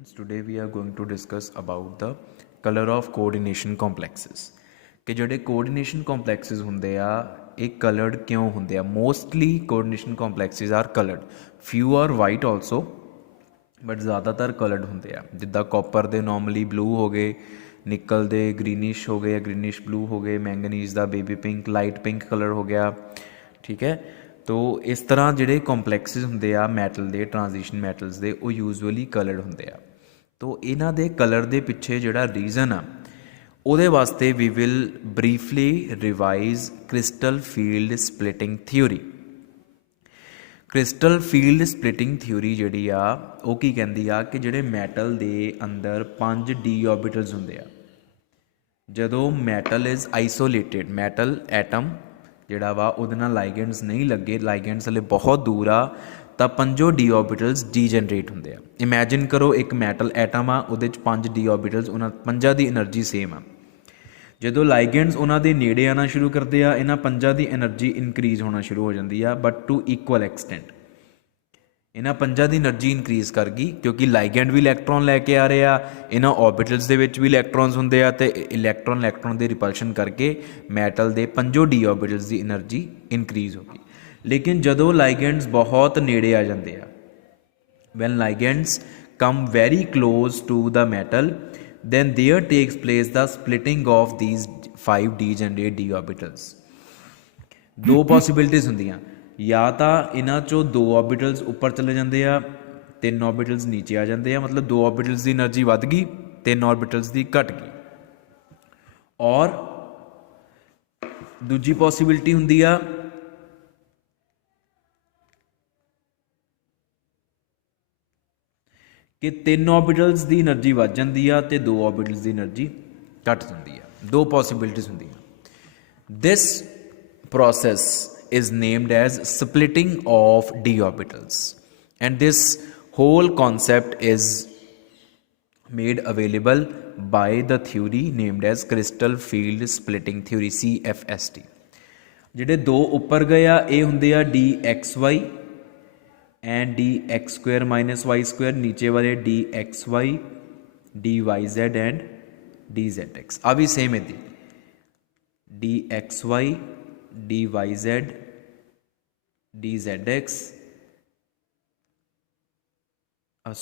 students, today we are going to discuss about the color of coordination complexes ਕਿ ਜਿਹੜੇ coordination complexes ਹੁੰਦੇ ਆ ਇਹ colored ਕਿਉਂ ਹੁੰਦੇ ਆ mostly coordination complexes are colored few are white also but ਜ਼ਿਆਦਾਤਰ colored ਹੁੰਦੇ ਆ ਜਿੱਦਾਂ copper ਦੇ normally blue ਹੋ ਗਏ ਨਿਕਲ ਦੇ greenish ਹੋ ਗਏ greenish blue ਹੋ ਗਏ manganese ਦਾ baby pink light pink color ਹੋ ਗਿਆ ਠੀਕ ਹੈ तो इस तरह जोड़े कॉम्पलैक्सिस होंगे आ मैटल के ट्रांजिशन मैटल्स के वो यूजअली कलर्ड होंगे आ तो इन्हों के कलर के पिछे जोड़ा रीजन आ वो वास्ते we will briefly revise crystal field splitting theory. Crystal field splitting theory जी आ वो की कहती आ कि जोड़े मैटल के अंदर 5 डी ऑर्बिटल्स होंगे आ जदों metal is isolated metal atom ਜਿਹੜਾ ਵਾ ਉਹਦੇ ਨਾਲ ਲਾਈਗੈਂਡਸ ਨਹੀਂ ਲੱਗੇ ਲਾਈਗੈਂਡਸ ਹਲੇ ਬਹੁਤ ਦੂਰ ਆ ਤਾਂ ਪੰਜੋ ਡੀ ਆਰਬਿਟਲਸ ਡੀਜਨਰੇਟ ਹੁੰਦੇ ਆ। ਇਮੈਜਿਨ ਕਰੋ ਇੱਕ ਮੈਟਲ ਐਟਮ ਆ ਉਹਦੇ 'ਚ 5 ਡੀ ਆਰਬਿਟਲਸ ਉਹਨਾਂ ਪੰਜਾਂ ਦੀ એનર્ਜੀ ਸੇਮ ਆ ਜਦੋਂ ਲਾਈਗੈਂਡਸ ਉਹਨਾਂ ਦੇ ਨੇੜੇ ਆਉਣਾ ਸ਼ੁਰੂ ਕਰਦੇ ਆ ਇਹਨਾਂ ਪੰਜਾਂ ਦੀ એનર્ਜੀ ਇਨਕਰੀਜ਼ ਹੋਣਾ ਸ਼ੁਰੂ ਹੋ ਜਾਂਦੀ ਆ ਬਟ ਟੂ ਇਕੁਅਲ ਐਕਸਟੈਂਟ ਇਹਨਾਂ ਪੰਜਾਂ ਦੀ એનર્ਜੀ ਇਨਕਰੀਜ਼ ਕਰ ਗਈ ਕਿਉਂਕਿ ਲਾਈਗੈਂਡ ਵੀ ਇਲੈਕਟ੍ਰੋਨ ਲੈ ਕੇ ਆ ਰਹੇ ਆ ਇਹਨਾਂ ਆਰਬਿਟਲਸ ਦੇ ਵਿੱਚ ਵੀ ਇਲੈਕਟ੍ਰੋਨਸ ਹੁੰਦੇ ਆ ਤੇ ਇਲੈਕਟ੍ਰੋਨ ਦੇ ਰਿਪਲਸ਼ਨ ਕਰਕੇ ਮੈਟਲ ਦੇ ਪੰਜੋ ਡੀ ਆਰਬਿਟਲਸ ਦੀ એનર્ਜੀ ਇਨਕਰੀਜ਼ ਹੋ ਗਈ। ਲੇਕਿਨ ਜਦੋਂ ਲਾਈਗੈਂਡਸ ਬਹੁਤ ਨੇੜੇ ਆ ਜਾਂਦੇ ਆ when ligands come very close to the metal then there takes place the splitting of these 5 degenerate d orbitals। दो possibilities ਹੁੰਦੀਆਂ ਜਾਂ ਤਾਂ ਇਹਨਾਂ ਚੋਂ 2 orbitals ਉੱਪਰ ਚਲੇ ਜਾਂਦੇ ਆ 3 orbitals ਨੀਚੇ ਆ ਜਾਂਦੇ ਆ ਮਤਲਬ 2 orbitals ਦੀ એનર્ਜੀ ਵੱਧ ਗਈ 3 orbitals ਦੀ ਘਟ ਗਈ ਔਰ ਦੂਜੀ possibility ਹੁੰਦੀ ਆ कि 3 ऑर्बिटल्स की एनर्जी वध जाती है तो 2 ऑर्बिटल्स की एनर्जी घट जाती है। दो पॉसिबिलिटीज होंगी। This process is named as splitting of d orbitals and this whole concept is made available by the theory named as crystal field splitting theory CFST। जिहड़े दो उपर गए आ ये होंगे आ DXY and dx square minus y square नीचे वाले dxy dyz एंड dzx आ भी सेम है dxy dyz dzx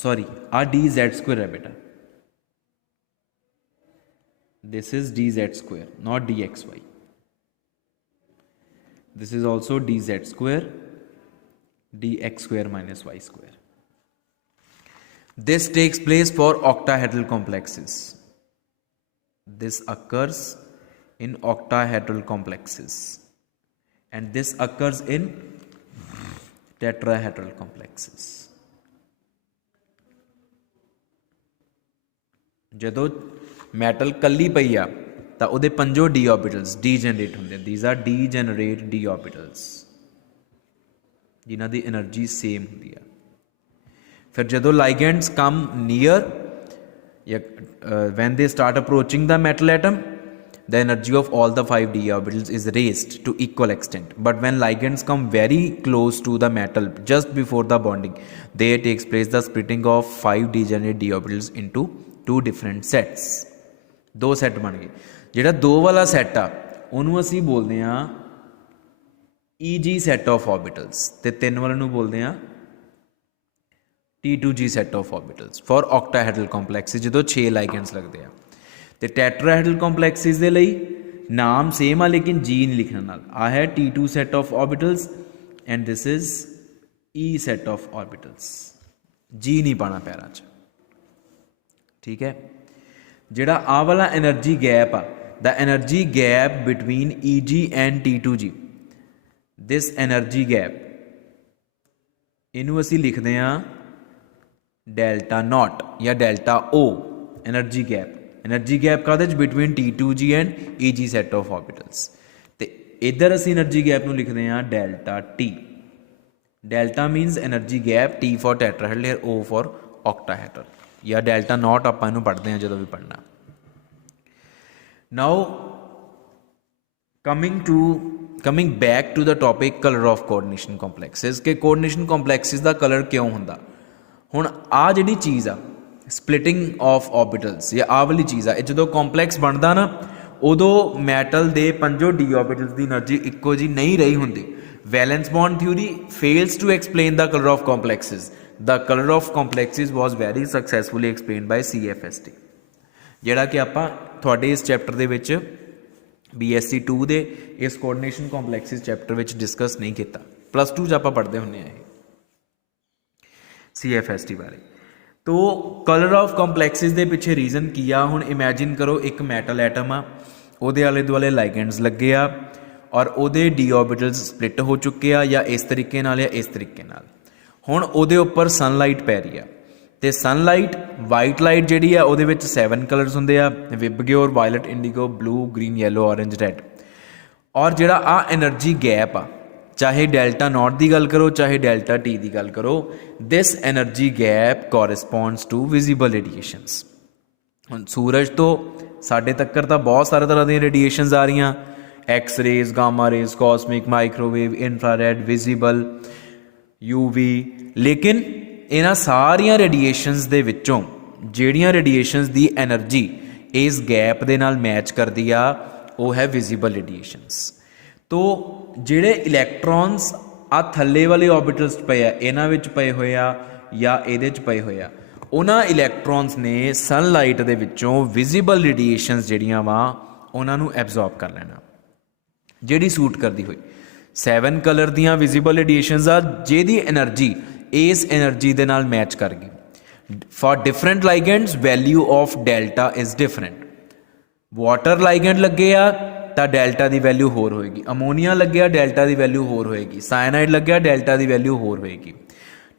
सॉरी आ dz स्क्वेयर है बेटा this is dz square not dxy this is also dz square dx square minus y square. This takes place for octahedral complexes. This occurs in octahedral complexes and this occurs in tetrahedral complexes. ਜਦੋਂ metal ਕੱਲੀ ਪਈ ਆ ਤਾਂ ਉਹਦੇ ਪੰਜੋ D ਆਰਬਿਟਲਸ degenerate ਹੁੰਦੇ these are degenerate d orbitals जिन्हों की energy same होंगी है। फिर जो लाइगेंड्स कम नियर या when they start approaching the metal atom the energy of all the 5 d orbitals is raised to equal extent but when ligands come very close to the metal just before the bonding there takes place the splitting of 5 degenerate d orbitals into 2 different sets. 2 set बन गए जिहड़ा 2 वाला set आ उहनूं असीं बोलदे आ EG set of orbitals ते 3 वाले नूं बोलते हैं T2G set of orbitals for octahedral complexes जो 6 लाइगेंड्स लगते हैं तो टैट्राहेड्रल कॉम्पलैक्सिस दे लई नाम सेम आ लेकिन G नहीं लिखने नाल आ है T2 set of orbitals and this is E set of orbitals G नहीं पाना पैरां च ठीक है। जिहड़ा आ वाला एनर्जी गैप आ the energy gap between EG and T2G this energy gap इनू असी लिखते हैं डेल्टा नॉट या डेल्टा ओ एनर्जी गैप का between T2G and EG set of orbitals तो इधर असी एनर्जी गैप नू लिखते हैं delta T। Delta means energy gap T for tetrahedral O for octahedral या डेल्टा नॉट आप इनू पढ़ते हैं जो भी पढ़ना। Now coming back to the topic colour of coordination complexes के कोऑर्डिनेशन कॉम्पलैक्सिस का कलर क्यों होंदा। हुण आ जिहड़ी चीज़ आ ਸਪਲਿਟਿੰਗ ਆਫ ऑर्बिटल्स या आ वाली चीज़ है जो कॉम्पलैक्स बनता ना उदों मैटल के पंजों डी ऑर्बिटल्स की एनर्जी इक्को जी नहीं रही होंगी। Valence bond theory fails to explain the colour of complexes. The colour of complexes was very successfully explain by CFST, जिहड़ा कि आपां तुहाडे इस चैप्टर दे विच BSc 2 दे इस कोऑर्डिनेशन कॉम्पलैक्सिस चैप्टर विच डिस्कस नहीं किया। +2 च आपां पढ़दे हुंदे आ CFST बारे। तो कलर ऑफ कॉम्पलैक्सिस के पिछे रीजन की आ, हुण इमैजिन करो एक मैटल एटम आ, उहदे आले दुआले लाइगेंड्स लगे आ और उहदे डी ऑर्बिटल्स स्प्लिट हो चुके आ या इस तरीके नाल या इस तरीके नाल। हुण उहदे उपर सनलाइट पै रही आ ते सनलाइट वाइट लाइट जिहड़ी आ उहदे विच 7 कलर्स हुंदे आ, VIBGYOR, violet, indigo, blue, green, yellow, orange, red. और जिहड़ा आ एनर्जी गैप आ, चाहे डेल्टा नॉट की गल करो चाहे डेल्टा टी की गल करो, this energy gap corresponds to visible radiations. हुण सूरज तो साडे तक्कर तो बहुत सारे तरह दी रेडिएशंस आ रही, x rays, gamma rays, cosmic, microwave, infrared, visible, UV। लेकिन इन्हां सारियां रेडिएशंस दे विचों जिहड़ियां रेडिएशंस दी एनर्जी इस गैप दे नाल मैच करदी आ, वो है विजिबल रेडिएशंस। तो जिहड़े इलैक्ट्रॉन्स आ थल्ले वाले ऑर्बिटल्स पे आ, इन्हां विच पए होए आ या इहदे च पए होए आ, उन्हां इलैक्ट्रॉन्स ने सनलाइट दे विचों विजिबल रेडिएशंस जिहड़ियां वा उन्हां नूं एब्जॉर्ब कर लैना, जिहड़ी सूट करदी होई। 7 कलर दियां विजिबल रेडिएशंस आ जिहदी एनर्जी इस एनर्जी दे नाल मैच कर गई। For different ligands value of delta is different. Water ligand लगे आ तो डेल्टा की वैल्यू होर होएगी, अमोनीया लग्या डेल्टा की वैल्यू होर होएगी, साइनाइड लग्या डेल्टा की वैल्यू होर होएगी।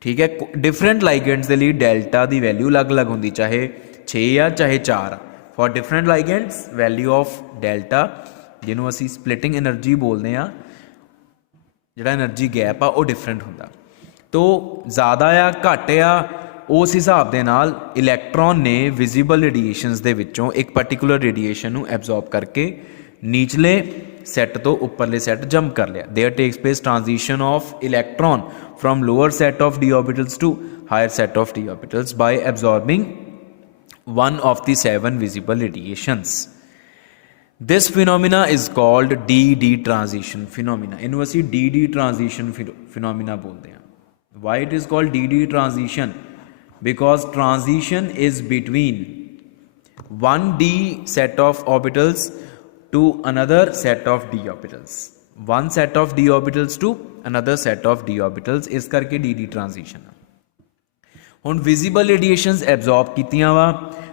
ठीक है, डिफरेंट लाइगेंड्स के लिए डेल्टा की वैल्यू अलग अलग होंगी, चाहे 6 या चाहे 4। For different ligands value of delta जिन्हों असी स्प्लिटिंग एनर्जी बोलते हैं, जिहड़ा एनर्जी गैप आ वो डिफरेंट होंदा। तो ज़्यादा आ घट आ उस हिसाब के नाल इलैक्ट्रॉन ने विजिबल रेडिएशंस दे विचों एक पर्टिकुलर रेडिएशन नूं एब्जॉर्ब करके नीचले सैट तो उपरले सैट जंप कर लिया। There takes place transition of electron from lower set of d orbitals to higher set of d orbitals by absorbing one of the 7 visible radiations. This phenomena is called DD transition phenomena. इन्हों असी DD transition phenomena बोलते हैं। Why it is called DD transition? Because transition is between one D set of orbitals to another set of d orbitals, one set of d orbitals to another set of d orbitals, इस करके DD transition। हुण visible radiations absorb कीतियां वा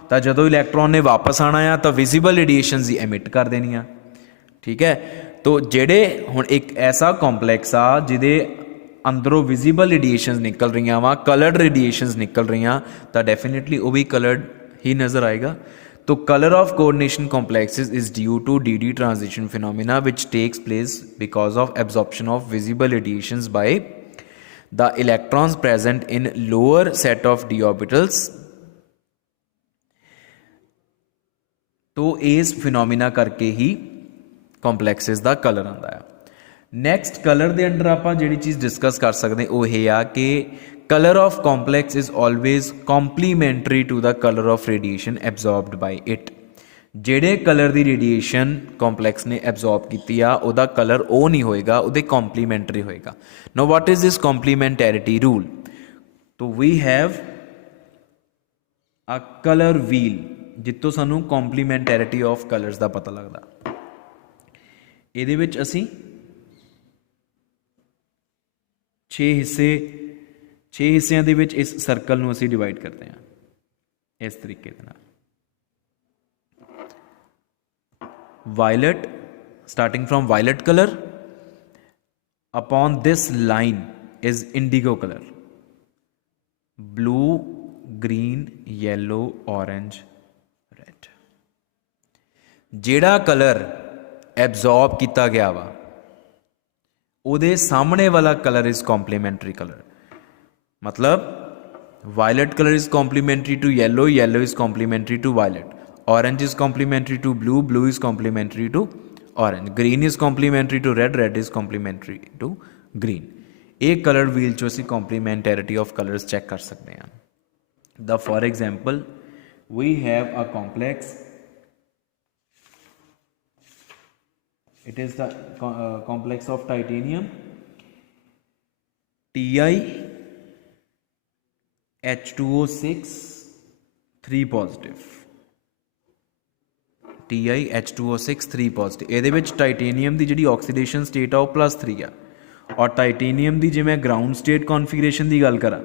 तो जदों electron ने वापस आना आ तो विजिबल रेडिएशंस ही एमिट कर देनिया। ठीक है, तो जेडे हुण एक ऐसा कॉम्पलैक्स आ जिहदे अंदरों विजिबल रेडिएशंस निकल रही वा, कलर्ड रेडिएशंस निकल रही, तो डेफिनेटली वो भी कलर्ड ही नज़र आएगा। तो colour of coordination complexes is due to DD transition phenomena which takes place because of absorption of visible radiations by the electrons present in lower set of d orbitals। तो इस phenomena करके ही कॉम्पलैक्सेस का colour आता है। Next colour के under आप जी चीज़ discuss कर सकते हैं वो ये आ कि colour of complex is always complementary to the colour of radiation absorbed by it. ਜਿਹੜੇ कलर की रेडिएशन कॉम्पलैक्स ने एब्जॉर्ब की आ कलर वो नहीं होएगा, वो कॉम्पलीमेंटरी होएगा। No what is this complementarity rule? तो we have a colour wheel जितों सानू कॉम्पलीमेंटैरिटी ऑफ कलर्स का पता लगता। ये असी 6 हिस्सिਆਂ ਦੇ ਵਿੱਚ इस सर्कल ਨੂੰ ਅਸੀਂ डिवाइड करते हैं इस तरीके ਦੇ ਨਾਲ। Violet, starting from violet color, upon this line is indigo color, blue, green, yellow, orange, red। जेड़ा कलर एब्जॉर्ब किया गया वा उहदे सामने वाला कलर इज कॉम्पलीमेंटरी कलर। मतलब violet colour is complementary to yellow, yellow is complementary to violet, orange is complementary to blue, blue is complementary to orange, green is complementary to red, red is complementary to green। एक colour wheel चो असी कॉम्पलीमेंटैरिटी of colours cheque कर सकते हैं। The for example, we have a complex. It is the complex of titanium TiH2O6 3 positive. TiH2O6 3 positive. ਇਹਦੇ ਵਿੱਚ titanium ਦੀ ਜਿਹੜੀ oxidation state ਆ ਉਹ +3 ਆ, ਔਰ ਟਾਈਟੇਨੀਅਮ ਦੀ ਜੇ ਮੈਂ ਗਰਾਊਂਡ ਸਟੇਟ ਕੌਨਫੀਗਰੇਸ਼ਨ ਦੀ ਗੱਲ ਕਰਾਂ,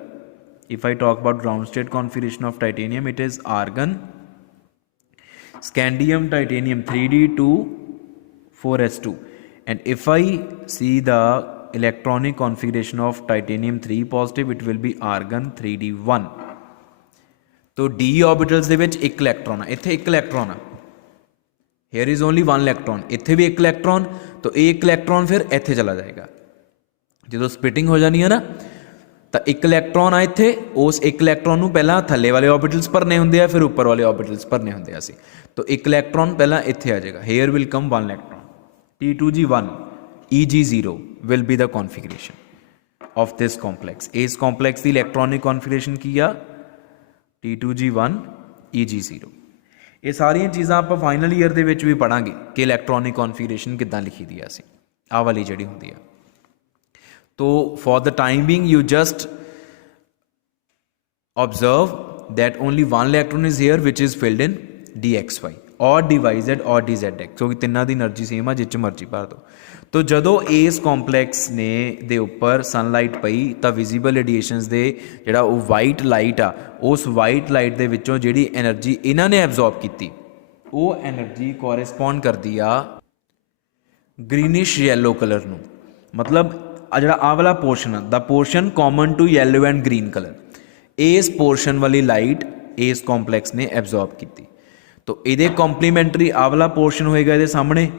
if I talk about ground state configuration of titanium, it is argon, scandium, titanium 3d2 4s2. And if I see the electronic configuration of titanium 3 positive, it will be argon 3d1. तो d orbitals ਦੇ ਵਿੱਚ ਇੱਕ electron ਆ, ਇੱਥੇ ਇੱਕ electron ਆ, here is only one electron, ਇੱਥੇ ਵੀ ਇੱਕ ਇਲੈਕਟ੍ਰੋਨ, तो एक ਇਲੈਕਟ੍ਰੋਨ ਫਿਰ ਇੱਥੇ ਚਲਾ ਜਾਏਗਾ। ਜਦੋਂ ਸਪਲਿਟਿੰਗ ਹੋ ਜਾਣੀ ਹੈ ਨਾ, ਤਾਂ ਇੱਕ ਇਲੈਕਟ੍ਰੋਨ ਆ ਇੱਥੇ, ਉਸ ਇੱਕ ਇਲੈਕਟ੍ਰੋਨ ਨੂੰ ਪਹਿਲਾਂ ਥੱਲੇ ਵਾਲੇ ਆਰਬਿਟਲਸ ਭਰਨੇ ਹੁੰਦੇ ਆ, ਫਿਰ ਉੱਪਰ ਵਾਲੇ ਆਰਬਿਟਲਸ ਭਰਨੇ ਹੁੰਦੇ ਆ ਸੀ। ਤਾਂ ਇੱਕ ਇਲੈਕਟ੍ਰੋਨ ਪਹਿਲਾਂ ਇੱਥੇ ਆ ਜਾਏਗਾ, here will come one electron, T2g1 Eg0 will be the configuration of this complex. ਇਸ ਕੰਪਲੈਕਸ ਦੀ ਇਲੈਕਟ੍ਰੋਨਿਕ ਕੌਨਫੀਗਰੇਸ਼ਨ ਕੀ ਆ? T2g1 Eg0। ਇਹ ਸਾਰੀਆਂ ਚੀਜ਼ਾਂ ਆਪਾਂ ਫਾਈਨਲ ਈਅਰ ਦੇ ਵਿੱਚ ਵੀ ਪੜ੍ਹਾਂਗੇ ਕਿ ਇਲੈਕਟ੍ਰੋਨਿਕ ਕੌਨਫੀਗਰੇਸ਼ਨ ਕਿੱਦਾਂ ਲਿਖੀ ਦੀ ਆ ਅਸੀਂ, ਆਹ ਵਾਲੀ ਜਿਹੜੀ ਹੁੰਦੀ ਆ। तो for the time being you just observe that only one electron is here which is filled in dxy or dyz or dzx, क्योंकि ਤਿੰਨਾਂ ਦੀ એનર્ਜੀ ਸੇਮ ਆ, ਜਿੱਚ ਮਰਜ਼ੀ ਭਰ ਦਿਓ। तो ਜਦੋਂ ਇਸ ਕੰਪਲੈਕਸ ਨੇ ਦੇ ਉੱਪਰ ਸਨਲਾਈਟ ਪਈ ਤਾਂ ਵਿਜ਼ੀਬਲ ਰੇਡੀਏਸ਼ਨਸ ਦੇ ਜਿਹੜਾ ਉਹ ਵਾਈਟ ਲਾਈਟ ਆ, ਉਸ ਵਾਈਟ ਲਾਈਟ ਦੇ ਵਿੱਚੋਂ ਜਿਹੜੀ એનર્ਜੀ ਇਹਨਾਂ ਨੇ ਐਬਜ਼ੌਰਬ ਕੀਤੀ, ਉਹ એનર્ਜੀ ਕੋਰੈਸਪੌਂਡ ਕਰਦੀ ਆ ਗ੍ਰੀਨਿਸ਼ ਯੈਲੋ ਕਲਰ ਨੂੰ। ਮਤਲਬ ਆ ਜਿਹੜਾ ਆਹ ਵਾਲਾ ਪੋਰਸ਼ਨ ਆ, the portion common to yellow and green colour, ਇਸ ਪੋਰਸ਼ਨ ਵਾਲੀ ਲਾਈਟ ਇਸ ਕੰਪਲੈਕਸ ਨੇ ਐਬਜ਼ੌਰਬ ਕੀਤੀ। तो ਇਹਦੇ ਕੰਪਲੀਮੈਂਟਰੀ ਆਹ ਵਾਲਾ ਪੋਰਸ਼ਨ ਹੋਏਗਾ ਇਹਦੇ ਸਾਹਮਣੇ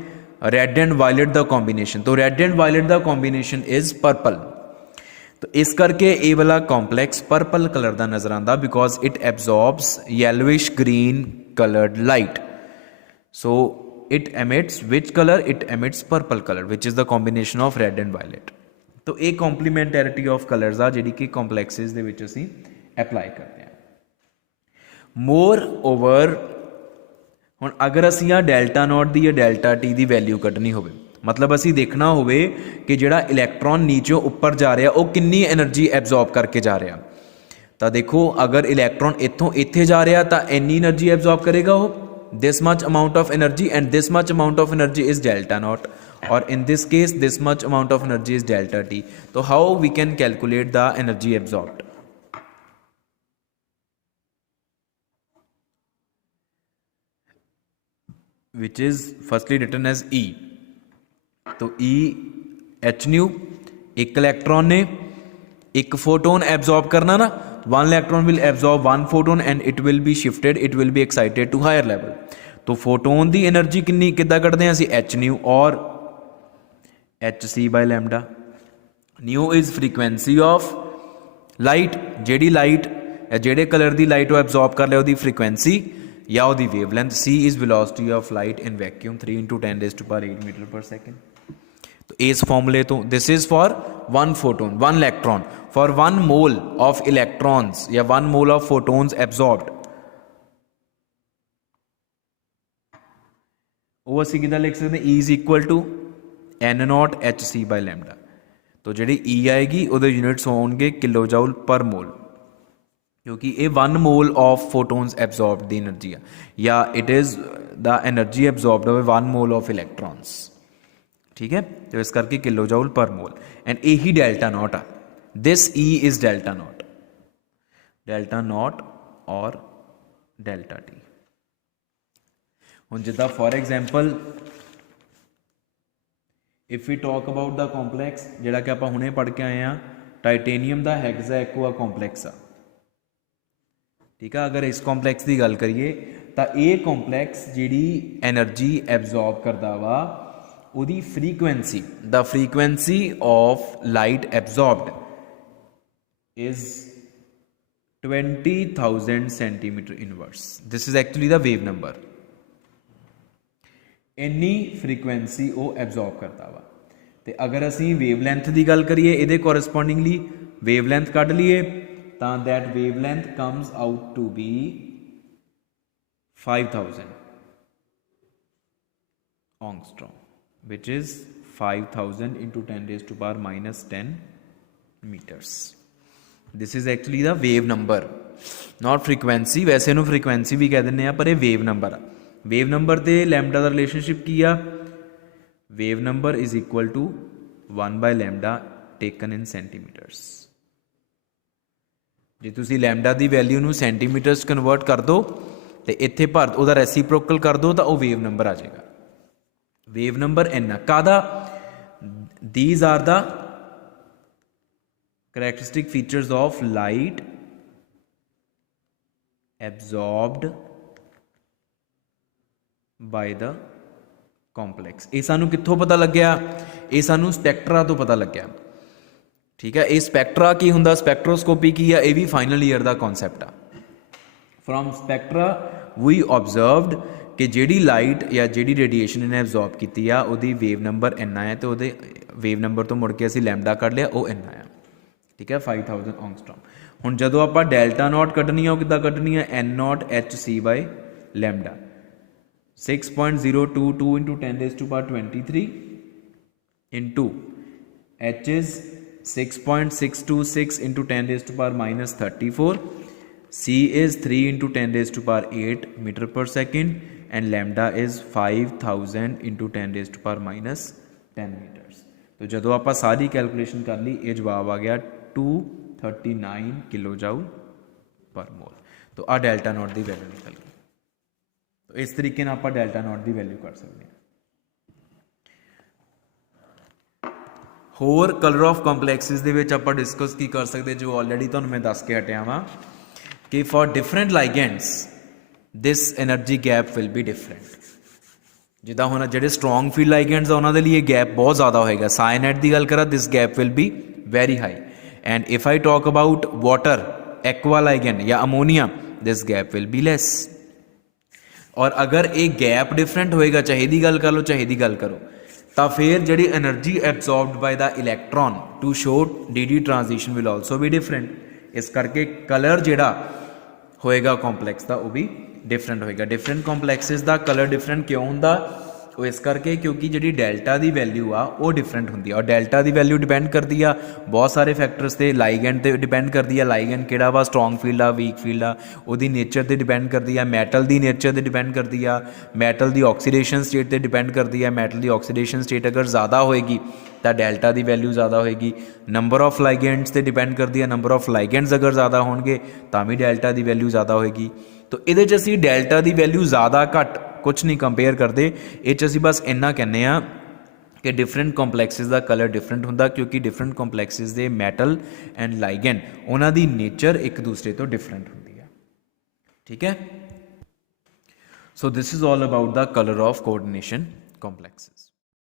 ਰੈੱਡ ਐਂਡ ਵਾਇਲਟ ਦਾ ਕੰਬੀਨੇਸ਼ਨ। तो ਰੈੱਡ ਐਂਡ ਵਾਇਲਟ ਦਾ ਕੰਬੀਨੇਸ਼ਨ ਇਜ਼ ਪਰਪਲ। तो ਇਸ ਕਰਕੇ ਇਹ ਵਾਲਾ ਕੰਪਲੈਕਸ ਪਰਪਲ ਕਲਰ ਦਾ ਨਜ਼ਰ ਆਉਂਦਾ, because it absorbs yellowish green coloured light. So it emits which color? It emits purple color, which is the combination of red and violet. तो एक complementarity of colors आ जिहड़ी कि complexes दे विच असीं apply करते हैं। Moreover, हुण अगर असीं आ डेल्टा नॉट दी या डेल्टा टी दी वैल्यू कढनी होवे, मतलब असीं देखना होवे कि जिहड़ा इलैक्ट्रॉन नीचों उपर जा रहा वो कितनी एनर्जी एब्जॉर्ब करके जा रहा। तो देखो अगर इलैक्ट्रॉन इत्थों इत्थे जा रहा तो इन्नी एनर्जी एब्जॉर्ब करेगा वो, this much amount of energy, and this much amount of energy is delta naught, or in this case this much amount of energy is delta t. So how we can calculate the energy absorbed? Which is firstly written as E. तो E h nu, एक electron ने एक photon absorb करना ना, one electron will absorb one photon and it will be shifted, it will be excited to higher level. तो photon दी energy कितनी किद्दां कढदे हां असीं h nu और hc by lambda। nu is frequency of light, जेड़ी light या जेड़े colour दी light वो absorb कर ले ओदी फ्रीक्वेंसी या ओदी wavelength. c is velocity of light in vacuum 3 × 10⁸ meter per second। तो इस फॉर्मूले तो this is for one photon, one electron, for one mole of electrons या one mole of photons absorbed, वो असीं किदां लिख सकते हैं? E is equal to n naught hc by lambda। तो जिहड़ी E आएगी उहदे units होणगे kilo joule per mole, क्योंकि ये one mole of photons absorbed दी एनर्जी है, या it is the energy absorbed by one mole of electrons. ठीक है, तो इस करके kilojoule per mole, and यही डेल्टा नॉट आ, this E is delta naught और डेल्टा टी। हुण जिद्दां for example if we talk about the complex जिहड़ा कि आपां हुणे पढ़ के आए हैं, टाइटेनियम दा हेक्सा एक्वा कॉम्पलैक्स आ। ठीक है, अगर इस कॉम्पलैक्स की गल करिए तो ये कॉम्पलैक्स जिहड़ी एनर्जी एब्जॉर्ब करदा वा ਉਹਦੀ frequency, the frequency of light absorbed is 20,000 centimeter inverse. This is actually the wave number. ਇੰਨੀ frequency ਉਹ absorb ਕਰਦਾ ਵਾ। ਤੇ ਅਗਰ ਅਸੀਂ wavelength ਦੀ ਗੱਲ ਕਰੀਏ ਇਹਦੇ correspondingly wavelength ਕੱਢ ਲਈਏ ਤਾਂ that wavelength comes out to be 5000 angstrom, which is 5000 into 10 raised to power minus 10 meters. This is actually the wave number, not frequency. वैसे ਇਹਨੂੰ frequency भी कह ਦਿੰਦੇ ਆ, पर ਇਹ wave number ਆ। wave number ਤੇ lambda ਦਾ relationship ਕੀ ਆ? wave number is equal to 1 by lambda taken in centimeters। ਜੇ ਤੁਸੀਂ lambda ਦੀ ਵੈਲਿਊ ਨੂੰ ਸੈਂਟੀਮੀਟਰਸ ਕਨਵਰਟ ਕਰ ਦੋ ਤੇ ਇੱਥੇ ਭਰ ਉਹਦਾ ਰੈਸੀਪ੍ਰੋਕਲ ਕਰ ਦੋ ਤਾਂ ਉਹ ਵੇਵ ਨੰਬਰ ਆ ਜਾਏਗਾ। ਵੇਵ ਨੰਬਰ ਇੰਨਾ ਕਾਹਦਾ? these are the characteristic features of light absorbed by the complex। ਇਹ ਸਾਨੂੰ ਕਿੱਥੋਂ ਪਤਾ ਲੱਗਿਆ? ਇਹ ਸਾਨੂੰ ਸਪੈਕਟਰਾ ਤੋਂ ਪਤਾ ਲੱਗਿਆ। ਠੀਕ ਹੈ, ਇਹ ਸਪੈਕਟਰਾ ਕੀ ਹੁੰਦਾ? ਸਪੈਕਟਰੋਸਕੋਪੀ ਕੀ ਆ? ਇਹ ਵੀ ਫਾਈਨਲ ਈਅਰ ਦਾ ਕਨਸੈਪਟ ਆ। ਫਰੋਮ ਸਪੈਕਟਰਾ ਵੀ ਓਬਜ਼ਰਵਡ ਕਿ ਜਿਹੜੀ ਲਾਈਟ ਜਾਂ ਜਿਹੜੀ ਰੇਡੀਏਸ਼ਨ ਇਹਨੇ ਐਬਜ਼ੌਰਬ ਕੀਤੀ ਆ ਉਹਦੀ ਵੇਵ ਨੰਬਰ ਇੰਨਾ ਹੈ, ਤੇ ਉਹਦੇ ਵੇਵ ਨੰਬਰ ਤੋਂ ਮੁੜ ਕੇ ਅਸੀਂ ਲੈਮਡਾ ਕੱਢ ਲਿਆ, ਉਹ ਇੰਨਾ ਆ। ਠੀਕ ਹੈ, 5000 ਐਂਗਸਟ੍ਰੋਮ। ਹੁਣ ਜਦੋਂ ਆਪਾਂ ਡੈਲਟਾ ਨੋਟ ਕੱਢਣੀ ਆ, ਉਹ ਕਿੱਦਾਂ ਕੱਢਣੀ ਆ? n note h c by lambda. 6.022 into 10 raised to power 23 into h is 6.626 into 10 raised to power minus 34, c is 3 into 10 raised to power 8 meter per second, and lambda is 5000 into 10 raised to power minus 10 meters। तो ਜਦੋਂ ਆਪਾਂ ਸਾਰੀ calculation ਕਰ ਲਈ, ਇਹ ਜਵਾਬ ਆ ਗਿਆ 239 kilo ਜਾਊਲ ਪਰ ਮੋਲ। तो आ डेल्टा नॉट की वैल्यू निकल गई। तो इस तरीके आप डेल्टा नॉट की वैल्यू कर सकते हैं। होर कलर ऑफ कंपलैक्सिस आप डिस्कस की कर सकते, जो ऑलरेडी तो मैं दस के हटिया वा कि for different ligands this energy gap will be different. जिदा होना जो स्ट्रोंग फील्ड लाइगेंड्स उन्होंने लिए गैप बहुत ज़्यादा होएगा। साइनाइड की गल करा, this gap will be very high. And if I talk about water aqua ligand या ammonia, this gap will be less. और अगर एक गैप डिफरेंट होएगा, चाहे दी गल कर लो चाहे दी गल करो, तो फिर जी energy absorbed by the electron to show d transition will also भी डिफरेंट। इस करके कलर जोड़ा होएगा कॉम्पलैक्स का, वो भी डिफरेंट होएगा। डिफरेंट कॉम्पलैक्सिस का कलर डिफरेंट क्यों होंदा? वो इस करके क्योंकि जी डेल्टा की वैल्यू आ वो डिफरेंट होंदी है। और डेल्टा की वैल्यू डिपेंड करती है बहुत सारे फैक्टर्स से। लाइगेंड ते डिपेंड करती है, लाइगेंड किहड़ा वा, strong field a weak field uh, उहदी nature ते डिपेंड करती है। मैटल की नेचर ते डिपेंड करती है, मैटल की ऑक्सीडेशन स्टेट ते डिपेंड करती है। मैटल की ऑक्सीडेशन स्टेट अगर ज़्यादा होएगी तो डेल्टा की वैल्यू ज़्यादा होएगी। नंबर ऑफ लाइगेंड्स ते डिपेंड करती है, नंबर ऑफ लाइगेंड्स अगर ज़्यादा होंगे तो भी डेल्टा की वैल्यू ज़्यादा होएगी। तो ये असी डेल्टा की वैल्यू ज़्यादा घट कुछ नहीं कंपेयर करते, ये असी बस इन्ना कहने कि डिफरेंट कॉम्पलैक्सिस का कलर डिफरेंट होंदा, क्योंकि डिफरेंट कॉम्पलैक्सिस के मैटल एंड लाइगेंड उन्हां दी नेचर एक दूसरे तो डिफरेंट होंदी है। ठीक है, so this is all about the colour of coordination कॉम्पलैक्सिस।